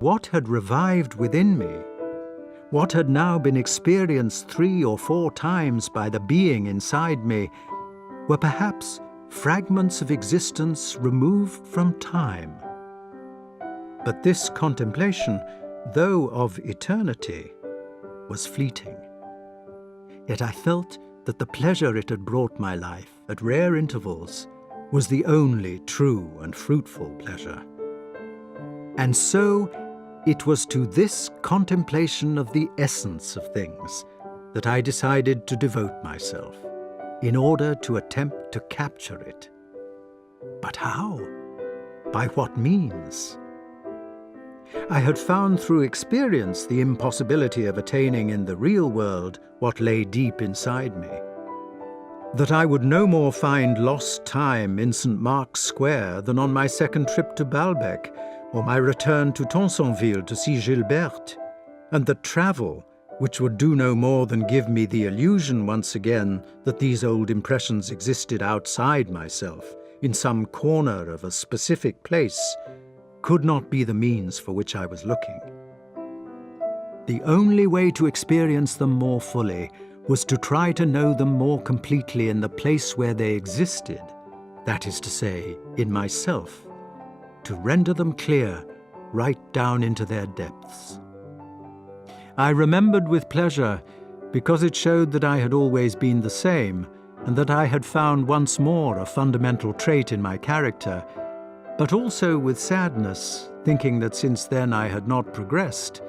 What had revived within me, what had now been experienced 3 or 4 times by the being inside me, were perhaps fragments of existence removed from time. But this contemplation, though of eternity, was fleeting. Yet I felt that the pleasure it had brought my life, at rare intervals, was the only true and fruitful pleasure. And so it was to this contemplation of the essence of things that I decided to devote myself, in order to attempt to capture it. But how? By what means? I had found through experience the impossibility of attaining in the real world what lay deep inside me. That I would no more find lost time in St. Mark's Square than on my second trip to Balbec, or my return to Tonsonville to see Gilberte, and that travel, which would do no more than give me the illusion once again that these old impressions existed outside myself, in some corner of a specific place, could not be the means for which I was looking. The only way to experience them more fully was to try to know them more completely in the place where they existed, that is to say, in myself, to render them clear right down into their depths. I remembered with pleasure, because it showed that I had always been the same, and that I had found once more a fundamental trait in my character, but also with sadness, thinking that since then I had not progressed,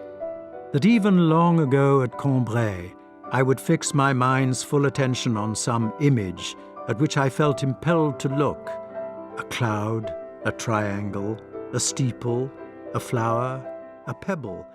that even long ago at Cambrai, I would fix my mind's full attention on some image at which I felt impelled to look: a cloud, a triangle, a steeple, a flower, a pebble.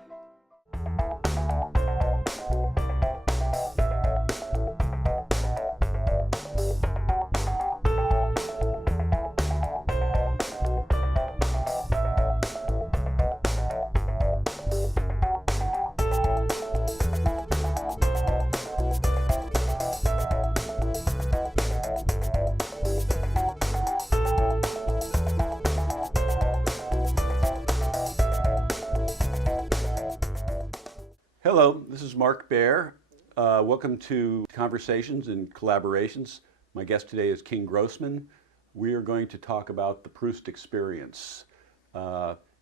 Hello, this is Mark Baer. Welcome to Conversations and Collaborations. My guest today is King Grossman. We are going to talk about the Proust experience.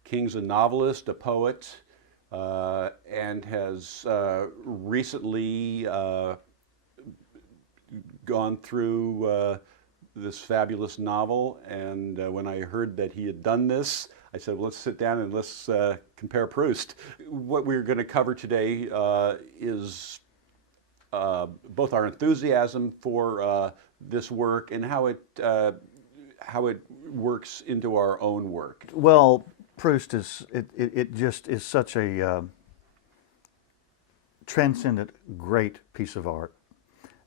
King's a novelist, a poet, and has recently gone through this fabulous novel. And when I heard that he had done this, I said, well, let's sit down and let's compare Proust. What we're going to cover today is both our enthusiasm for this work and how it works into our own work. Well, Proust is it just is such a transcendent, great piece of art,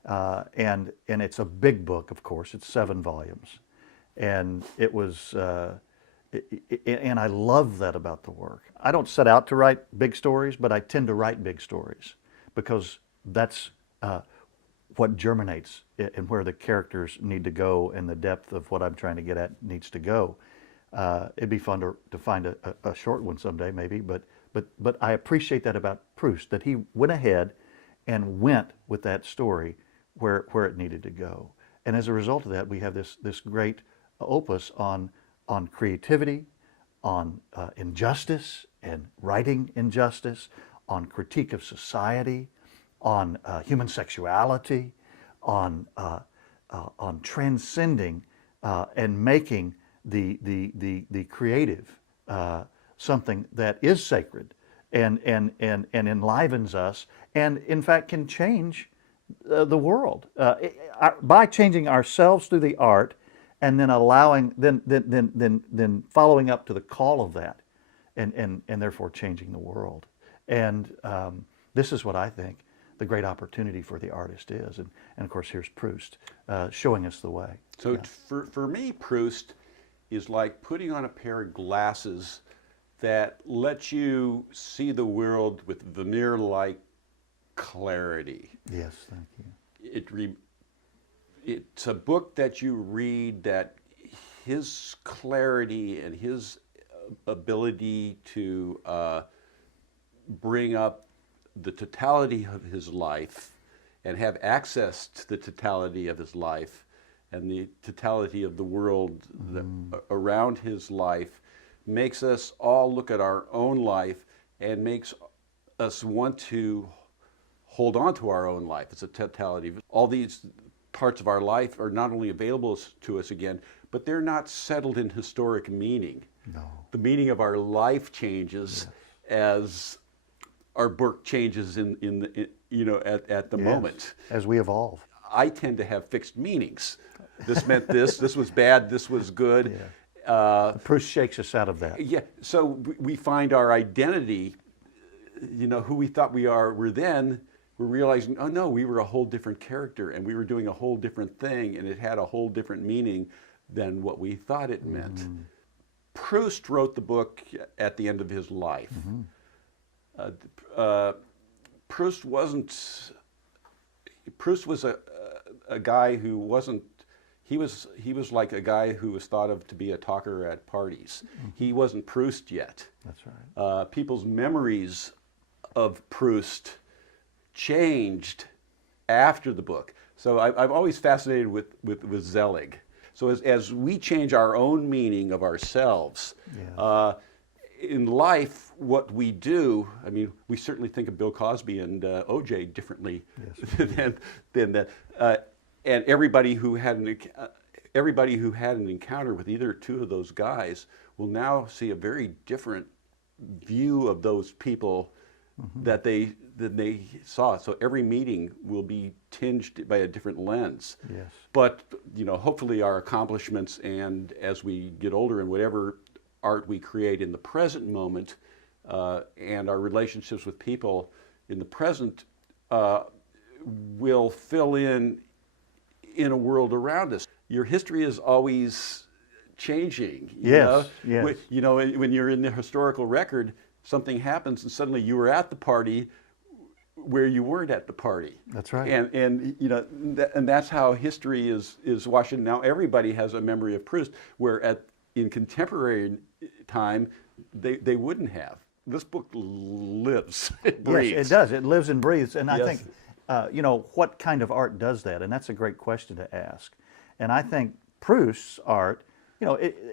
and it's a big book. Of course, it's 7 volumes, and it was. And I love that about the work. I don't set out to write big stories, but I tend to write big stories because that's what germinates and where the characters need to go and the depth of what I'm trying to get at needs to go. It'd be fun to find a short one someday, maybe, but I appreciate that about Proust, that he went ahead and went with that story where it needed to go. And as a result of that, we have this great opus on creativity, on injustice and writing injustice, on critique of society, on human sexuality, on transcending and making the creative something that is sacred and enlivens us, and in fact can change the world by changing ourselves through the art. And then allowing, then following up to the call of that, and therefore changing the world. And this is what I think the great opportunity for the artist is. And of course, here's Proust showing us the way. So yeah. For me, Proust is like putting on a pair of glasses that let you see the world with veneer-like clarity. Yes, thank you. It's a book that you read that his clarity and his ability to bring up the totality of his life and have access to the totality of his life and the totality of the world around his life makes us all look at our own life and makes us want to hold on to our own life. It's a totality. All these parts of our life are not only available to us again, but they're not settled in historic meaning. No. The meaning of our life changes as our book changes at the moment. As we evolve. I tend to have fixed meanings. This meant this. This was bad. This was good. Yeah. Proust shakes us out of that. Yeah. So we find our identity. Who we thought were then. We're realizing, oh no, we were a whole different character, and we were doing a whole different thing, and it had a whole different meaning than what we thought it meant. Proust wrote the book at the end of his life. Proust was a guy who wasn't. He was like a guy who was thought of to be a talker at parties. He wasn't Proust yet. That's right. People's memories of Proust changed after the book. So I've always fascinated with Zelig. So as we change our own meaning of ourselves, in life, what we do, I mean, we certainly think of Bill Cosby and O.J. differently than that. And everybody who had an encounter with either two of those guys will now see a very different view of those people that they saw. So every meeting will be tinged by a different lens. Yes. But hopefully our accomplishments, and as we get older, and whatever art we create in the present moment, and our relationships with people in the present, will fill in a world around us. Your history is always changing. Yes. When you're in the historical record, something happens and suddenly you were at the party where you weren't at the party. That's right. And that's how history is washed in. Now everybody has a memory of Proust, where in contemporary time they wouldn't have. This book lives. It breathes. Yes, it does. It lives and breathes. And I think, what kind of art does that? And that's a great question to ask. And I think Proust's art,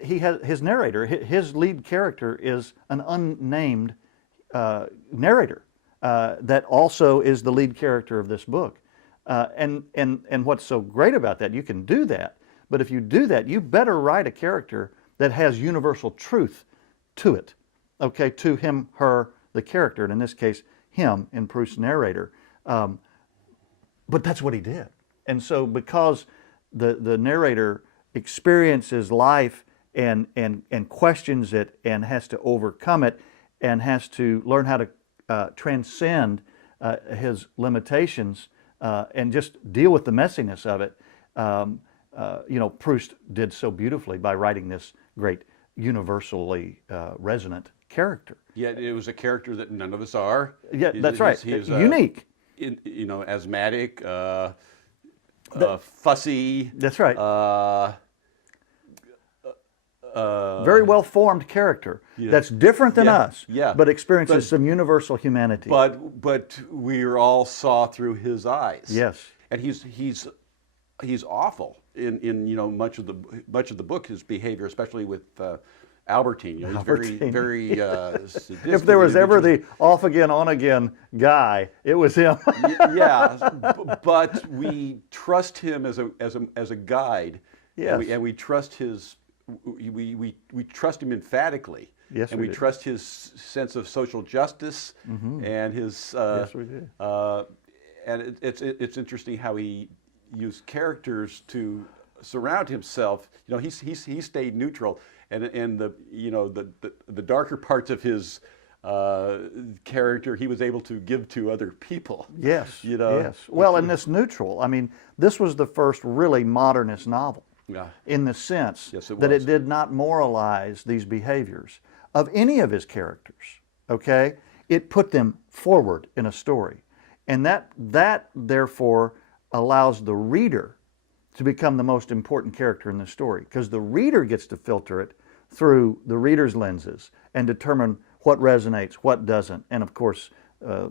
he has his narrator. His lead character is an unnamed narrator that also is the lead character of this book. And what's so great about that, you can do that. But if you do that, you better write a character that has universal truth to it. Okay, to him, her, the character, and in this case, him in Proust's narrator. But that's what he did. And so because the narrator experiences life and questions it and has to overcome it and has to learn how to transcend his limitations and just deal with the messiness of it, Proust did so beautifully by writing this great universally resonant character. Yet it was a character that none of us are. Yeah, that's right. He's unique. Asthmatic, fussy. That's right. Very well-formed character. That's different than us. Yeah. But experiences some universal humanity. But we all saw through his eyes. Yes. And he's awful in much of the book. His behavior, especially with Albertine, he's Albertine. very if there was ever the off again, on again guy, it was him. Yeah, but we trust him as a guide. Yes. And we trust we trust him emphatically. Yes, and we we do. trust his sense of social justice and his. Yes, we do. And it's interesting how he used characters to surround himself. He stayed neutral, and the darker parts of his character he was able to give to other people. Yes. Yes. Well, and this neutral. I mean, this was the first really modernist novel. Yeah. In the sense Yes, it that was. it did not moralize these behaviors of any of his characters. Okay, it put them forward in a story, and that therefore allows the reader to become the most important character in the story, because the reader gets to filter it through the reader's lenses and determine what resonates, what doesn't. And of course,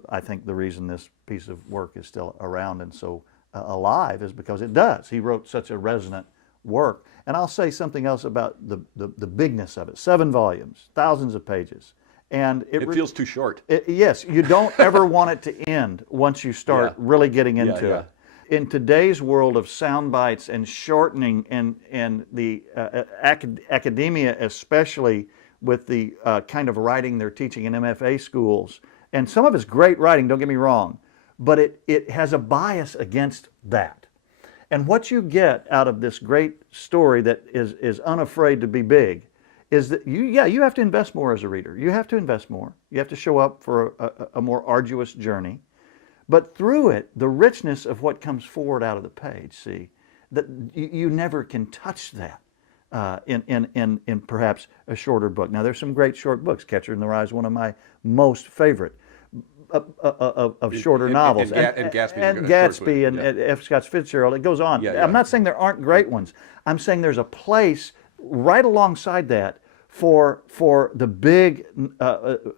I think the reason this piece of work is still around and so alive is because it does. He wrote such a resonant work. And I'll say something else about the bigness of it. 7 volumes, thousands of pages. And it feels too short. Yes, you don't ever want it to end once you start really getting into it. In today's world of sound bites and shortening and the academia, especially with the kind of writing they're teaching in MFA schools, and some of it's great writing, don't get me wrong, but it has a bias against that. And what you get out of this great story that is unafraid to be big is that you have to invest more as a reader. You have to invest more. You have to show up for a more arduous journey. But through it, the richness of what comes forward out of the page, see, that you never can touch that in perhaps a shorter book. Now, there's some great short books. Catcher in the Rye is one of my most favorite of shorter novels. And Gatsby. And F. Scott Fitzgerald. It goes on. I'm not saying there aren't great ones. I'm saying there's a place right alongside that for the big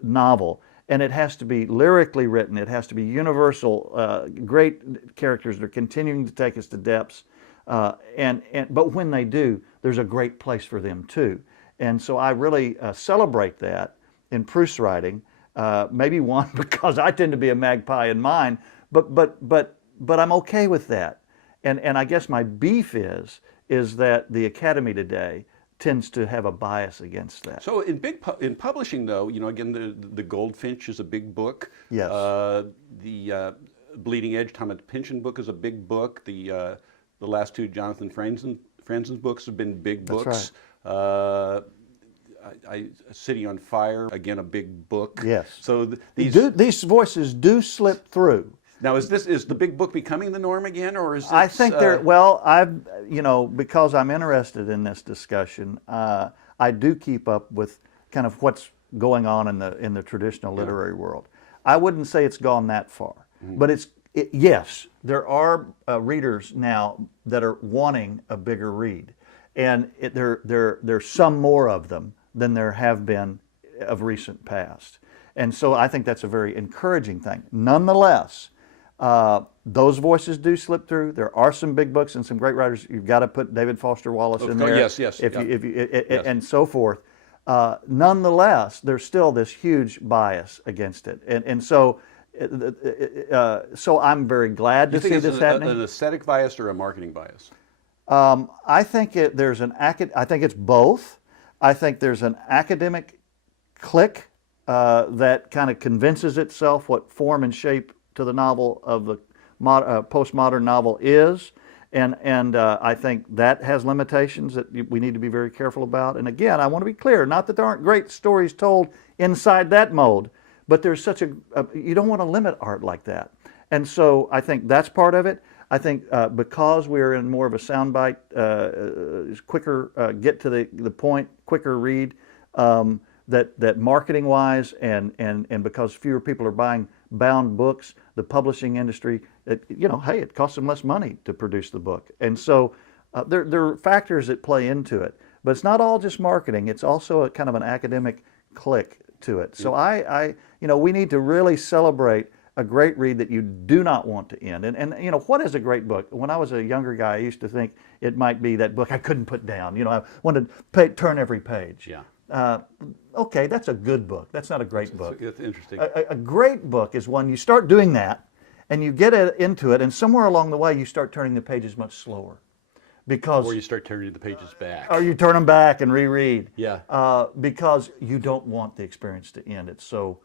novel. And it has to be lyrically written. It has to be universal, great characters that are continuing to take us to depths. But when they do, there's a great place for them too. And so I really celebrate that in Proust's writing. Maybe one, because I tend to be a magpie in mine, but I'm okay with that. And I guess my beef is that the Academy today tends to have a bias against that. So in publishing, though, again, the Goldfinch is a big book. Yes. The Bleeding Edge, Tom and Pynchon book is a big book. The last 2 Jonathan Franzen's books have been big books. That's right. City on Fire, again, a big book. Yes. So these voices do slip through. Now, is the big book becoming the norm again, or is this, I think because I'm interested in this discussion, I do keep up with kind of what's going on in the traditional literary world. I wouldn't say it's gone that far, but yes, there are readers now that are wanting a bigger read, and there's some more of them than there have been of recent past, and so I think that's a very encouraging thing. Nonetheless, those voices do slip through. There are some big books and some great writers. You've got to put David Foster Wallace in there. Yes. And so forth. Nonetheless, there's still this huge bias against it, and so I'm very glad to see this happening. An aesthetic bias or a marketing bias? I think I think it's both. I think there's an academic clique that kind of convinces itself what form and shape to the novel of the postmodern novel is, and I think that has limitations that we need to be very careful about. And again, I want to be clear, not that there aren't great stories told inside that mode, but there's you don't want to limit art like that. And so I think that's part of it. I think because we're in more of a soundbite, quicker, get to the point, quicker read, that marketing-wise and because fewer people are buying bound books, the publishing industry, hey, it costs them less money to produce the book. And so there are factors that play into it. But it's not all just marketing. It's also a kind of an academic clique to it. So we need to really celebrate a great read that you do not want to end. And what is a great book? When I was a younger guy, I used to think it might be that book I couldn't put down. I wanted to turn every page. Yeah. Okay, that's a good book. That's not a great book. That's interesting. A great book is when you start doing that and you get into it, and somewhere along the way you start turning the pages much slower. Or you start turning the pages back. Or you turn them back and reread. Yeah. Because you don't want the experience to end. It's so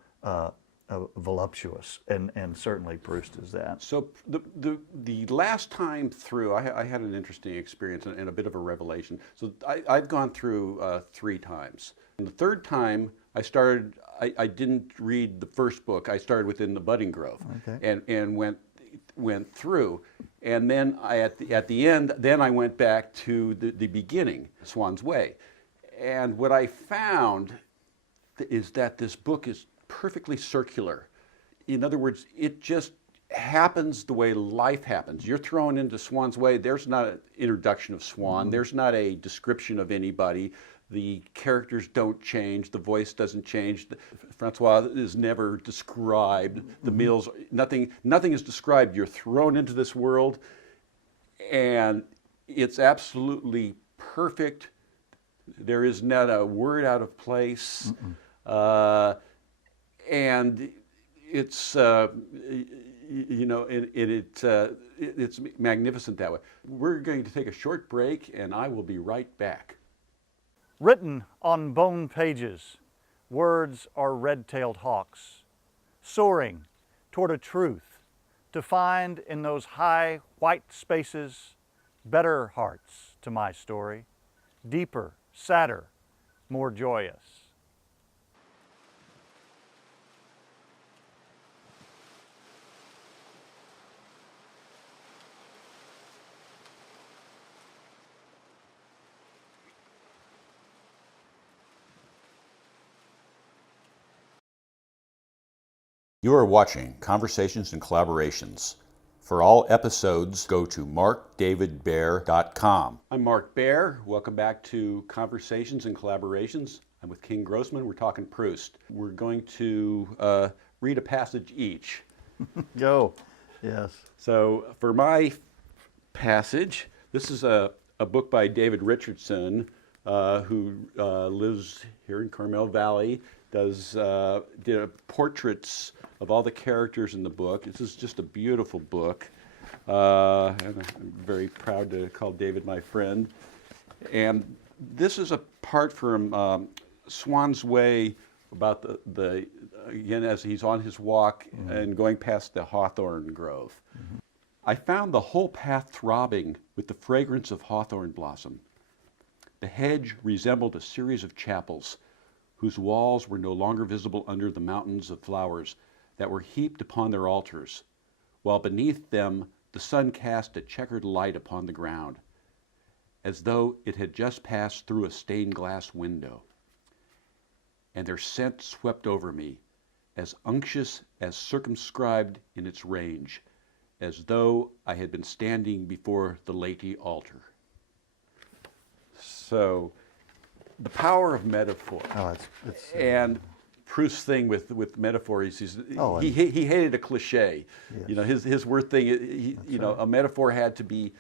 voluptuous, and certainly Proust is that. So the last time through, I had an interesting experience and a bit of a revelation. So I've gone through 3 times. And the third time I didn't read the first book. I started within the Budding Grove, and went through, and then at the end, then I went back to the beginning, Swan's Way, and what I found is that this book is perfectly circular. In other words, it just happens the way life happens. You're thrown into Swan's Way. There's not an introduction of Swan. There's not a description of anybody. The characters don't change. The voice doesn't change. Francois is never described. The meals, nothing is described. You're thrown into this world, and it's absolutely perfect. There is not a word out of place, and it's it's magnificent that way. We're going to take a short break, and I will be right back. Written on bone pages, words are red-tailed hawks, soaring toward a truth, to find in those high white spaces better hearts to my story, deeper, sadder, more joyous. You are watching Conversations and Collaborations. For all episodes, go to markdavidbaer.com. I'm Mark Baer. Welcome back to Conversations and Collaborations. I'm with King Grossman. We're talking Proust. We're going to read a passage each. Go. Yes. So for my passage, this is a book by David Richardson, who lives here in Carmel Valley, did portraits of all the characters in the book. This is just a beautiful book, and I'm very proud to call David my friend. And this is a part from Swan's Way about the again, as he's on his walk and going past the hawthorn grove. I found the whole path throbbing with the fragrance of hawthorn blossom. The hedge resembled a series of chapels whose walls were no longer visible under the mountains of flowers that were heaped upon their altars, while beneath them the sun cast a checkered light upon the ground, as though it had just passed through a stained glass window. And their scent swept over me, as unctuous as circumscribed in its range, as though I had been standing before the Laity altar. So, the power of metaphor. Oh, it's and Proust's thing with metaphor is he hated a cliche. Yes. You know, his word thing. A metaphor had to be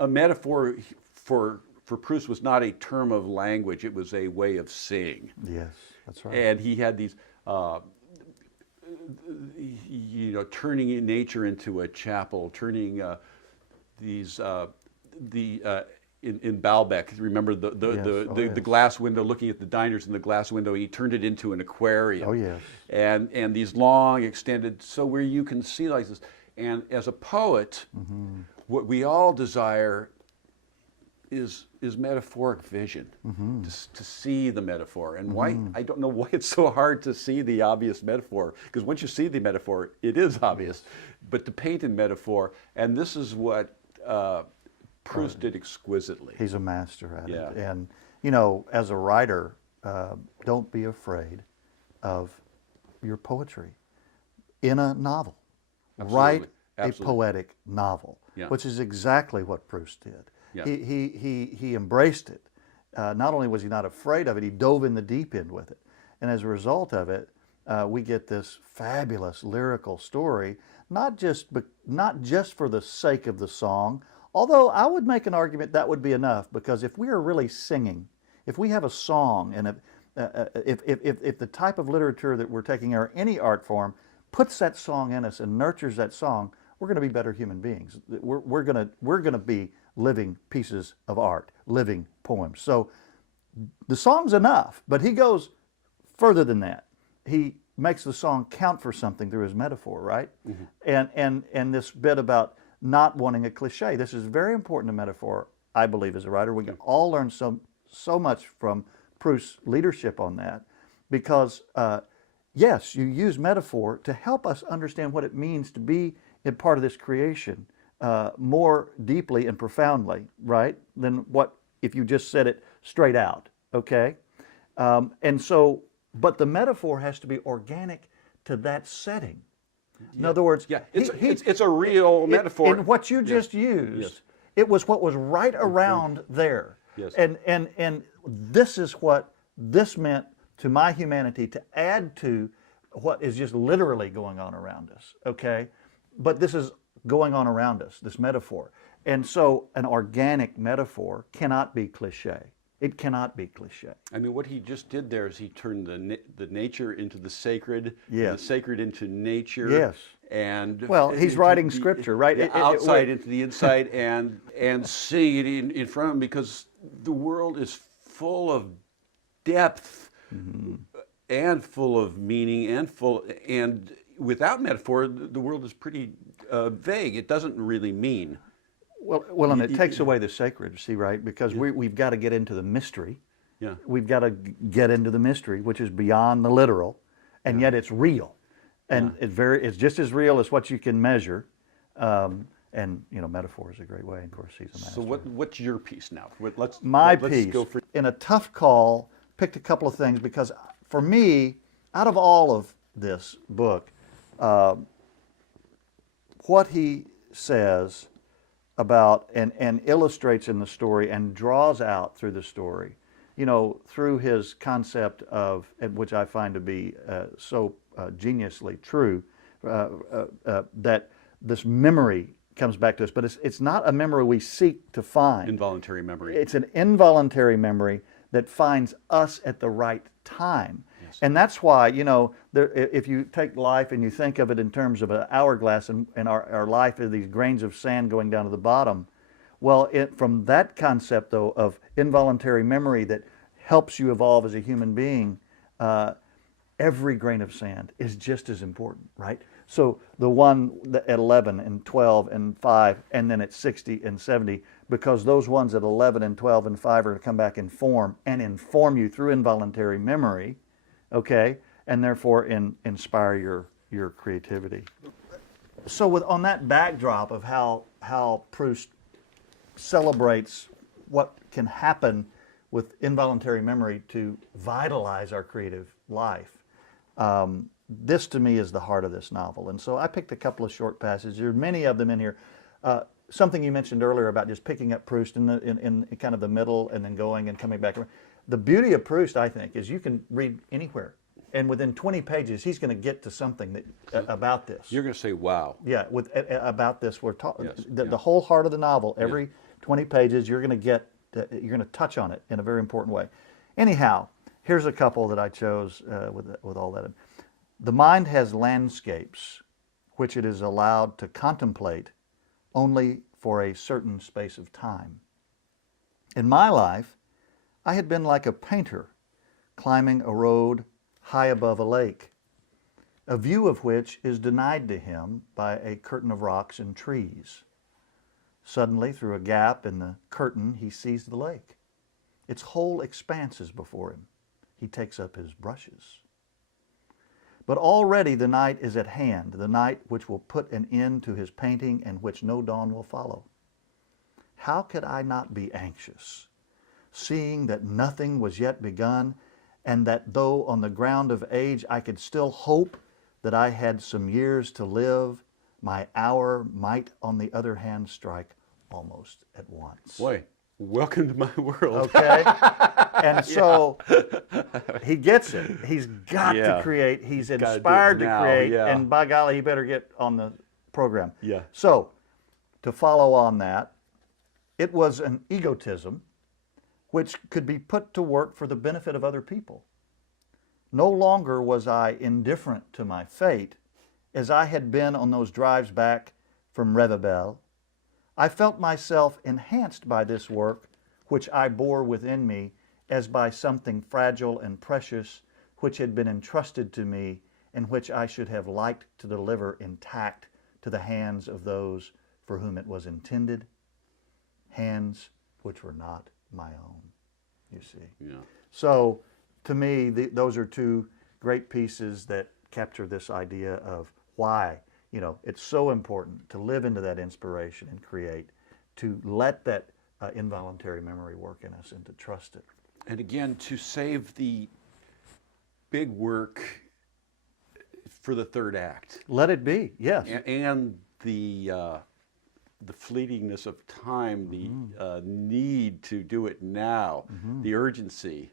a metaphor for Proust was not a term of language. It was a way of seeing. Yes, that's right. And he had these. Turning nature into a chapel, turning in Baalbek, remember the glass window, looking at the diners in the glass window, he turned it into an aquarium. Oh, yes. And these long extended, so where you can see like this. And as a poet, what we all desire is metaphoric vision, to see the metaphor. And why, I don't know why it's so hard to see the obvious metaphor, because once you see the metaphor, it is obvious. But to paint in metaphor, and this is what Proust did exquisitely. He's a master at Yeah. it. And, as a writer, don't be afraid of your poetry in a novel. Absolutely. Write Absolutely. a poetic novel, Yeah. which is exactly what Proust did. Yeah. He embraced it. Not only was he not afraid of it, he dove in the deep end with it. And as a result of it, we get this fabulous lyrical story, not just for the sake of the song, although I would make an argument that would be enough, because if we are really singing, if we have a song, and if the type of literature that we're taking, or any art form, puts that song in us and nurtures that song, we're going to be better human beings. We're going to be living pieces of art, living poems. So the song's enough, but he goes further than that. He makes the song count for something through his metaphor, right? And this bit about not wanting a cliche. This is very important to metaphor, I believe, as a writer. We can all learn so much from Proust's leadership on that, because yes, you use metaphor to help us understand what it means to be in part of this creation more deeply and profoundly, right, than what if you just said it straight out, okay? And so, but the metaphor has to be organic to that setting. In other words, it's a real metaphor. In what you just used, it was what was right around there. Yes. And this is what this meant to my humanity, to add to what is just literally going on around us, okay? But this is going on around us, this metaphor. And so an organic metaphor cannot be cliche. It cannot be cliche. I mean, what he just did there is he turned the nature into the sacred, Yes. and the sacred into nature. Yes. And Well, he's into writing the- scripture, right? the outside into the inside, and seeing it in front of him, because the world is full of depth and full of meaning and without metaphor, the world is pretty vague. It doesn't really mean. Well, and it takes away the sacred, see, right? Because we've got to get into the mystery. Yeah. We've got to get into the mystery, which is beyond the literal, and yet it's real, and it's just as real as what you can measure. And metaphor is a great way. Of course, he's a master. So what's your piece now? Let's Piece, go for in a tough call, picked a couple of things because for me, out of all of this book, what he says about and illustrates in the story and draws out through the story, through his concept of, which I find to be so geniusly true, that this memory comes back to us, but it's not a memory we seek to find. involuntary memory. It's an involuntary memory that finds us at the right time. Yes. And that's why, if you take life and you think of it in terms of an hourglass and our life are these grains of sand going down to the bottom, well, from that concept, though, of involuntary memory that helps you evolve as a human being, every grain of sand is just as important, right? So the one at 11 and 12 and 5, and then at 60 and 70, because those ones at 11 and 12 and 5 are going to come back and inform you through involuntary memory, okay, and therefore inspire your creativity. So on that backdrop of how Proust celebrates what can happen with involuntary memory to vitalize our creative life, this to me is the heart of this novel. And so I picked a couple of short passages. There are many of them in here. Something you mentioned earlier about just picking up Proust in kind of the middle and then going and coming back. The beauty of Proust, I think, is you can read anywhere. And within 20 pages, he's going to get to something about this. You're going to say, wow. Yeah, about this. We're talking Yes, the whole heart of the novel. Every 20 pages, you're going to touch on it in a very important way. Anyhow, here's a couple that I chose with all that. The mind has landscapes which it is allowed to contemplate only for a certain space of time. In my life, I had been like a painter climbing a road high above a lake, a view of which is denied to him by a curtain of rocks and trees. Suddenly, through a gap in the curtain, he sees the lake. Its whole expanse is before him. He takes up his brushes. But already the night is at hand, the night which will put an end to his painting and which no dawn will follow. How could I not be anxious, seeing that nothing was yet begun, and that though on the ground of age I could still hope that I had some years to live, my hour might on the other hand strike almost at once. Boy, welcome to my world. Okay? And so he gets it. He's got to create. He's inspired to create. And by golly, he better get on the program. Yeah. So to follow on that, it was an egotism which could be put to work for the benefit of other people. No longer was I indifferent to my fate as I had been on those drives back from Revebel. I felt myself enhanced by this work which I bore within me as by something fragile and precious which had been entrusted to me and which I should have liked to deliver intact to the hands of those for whom it was intended, hands which were not my own, you see. Yeah. So to me, those are two great pieces that capture this idea of why, it's so important to live into that inspiration and create, to let that involuntary memory work in us and to trust it. And again, to save the big work for the third act. Let it be, yes. And the the fleetingness of time, the need to do it now, the urgency.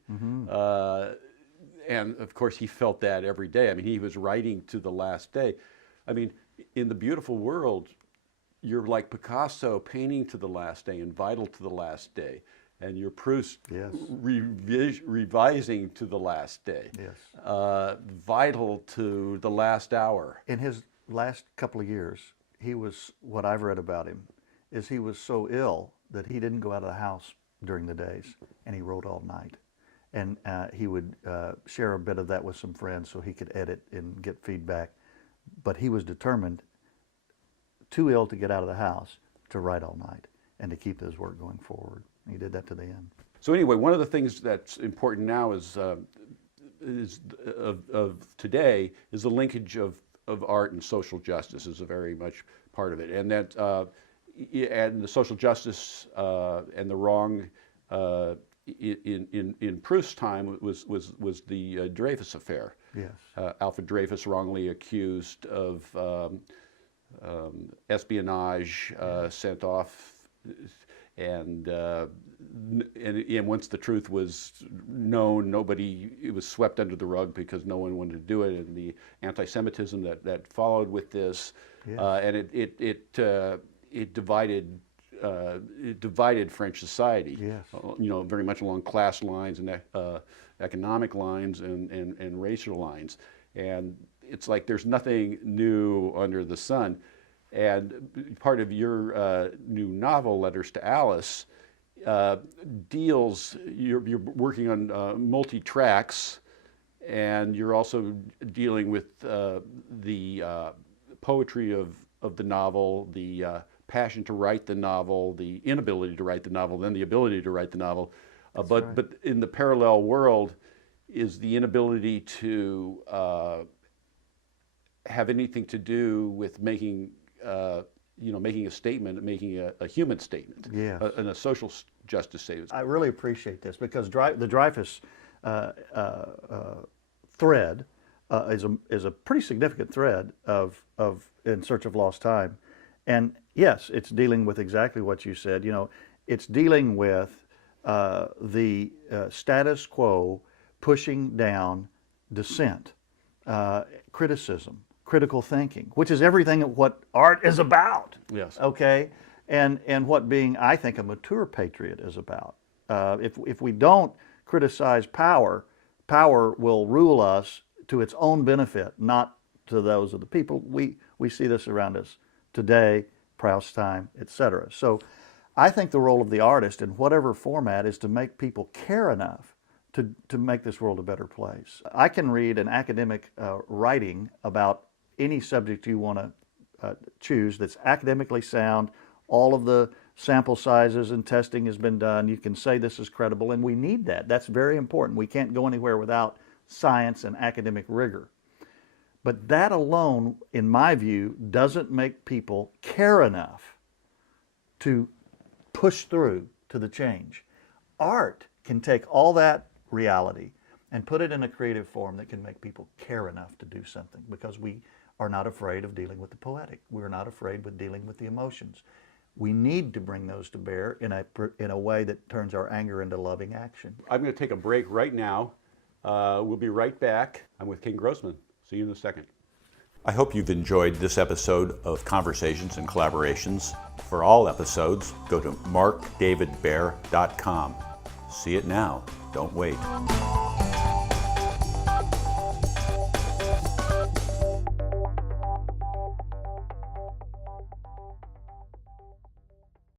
And of course, he felt that every day. I mean, he was writing to the last day. I mean, in the beautiful world, you're like Picasso painting to the last day and vital to the last day. And you're Proust revising to the last day, vital to the last hour. In his last couple of years, he was, what I've read about him, is he was so ill that he didn't go out of the house during the days, and he wrote all night. And he would share a bit of that with some friends so he could edit and get feedback. But he was determined, too ill to get out of the house, to write all night and to keep his work going forward. He did that to the end. So anyway, one of the things that's important now is of today is the linkage of art and social justice is a very much part of it, and that and the social justice and the wrong in Proust's time was the Dreyfus affair. Yes. Alfred Dreyfus wrongly accused of espionage, sent off, and once the truth was known, it was swept under the rug because no one wanted to do it, and the anti-Semitism that followed with this, and it divided French society. Yes. Very much along class lines and economic lines and racial lines, and it's like there's nothing new under the sun. And part of your new novel, Letters to Alice, deals, you're working on multi-tracks, and you're also dealing with the poetry of the novel, the passion to write the novel, the inability to write the novel, then the ability to write the novel. But in the parallel world is the inability to have anything to do with making making a statement, making a human statement, and a social justice statement. I really appreciate this because the Dreyfus thread is a pretty significant thread of In Search of Lost Time, and yes, it's dealing with exactly what you said. It's dealing with the status quo pushing down dissent, criticism, critical thinking, which is everything what art is about. Yes. Okay, and what being, I think, a mature patriot is about. If we don't criticize power, power will rule us to its own benefit, not to those of the people. We see this around us today, Proust's time, etc. So I think the role of the artist in whatever format is to make people care enough to make this world a better place. I can read an academic writing about any subject you want to choose that's academically sound. All of the sample sizes and testing has been done. You can say this is credible, and we need that. That's very important. We can't go anywhere without science and academic rigor. But that alone, in my view, doesn't make people care enough to push through to the change. Art can take all that reality and put it in a creative form that can make people care enough to do something, because we are not afraid of dealing with the poetic. We're not afraid with dealing with the emotions. We need to bring those to bear in a way that turns our anger into loving action. I'm going to take a break right now. We'll be right back. I'm with King Grossman. See you in a second. I hope you've enjoyed this episode of Conversations and Collaborations. For all episodes, go to markdavidbear.com. See it now. Don't wait.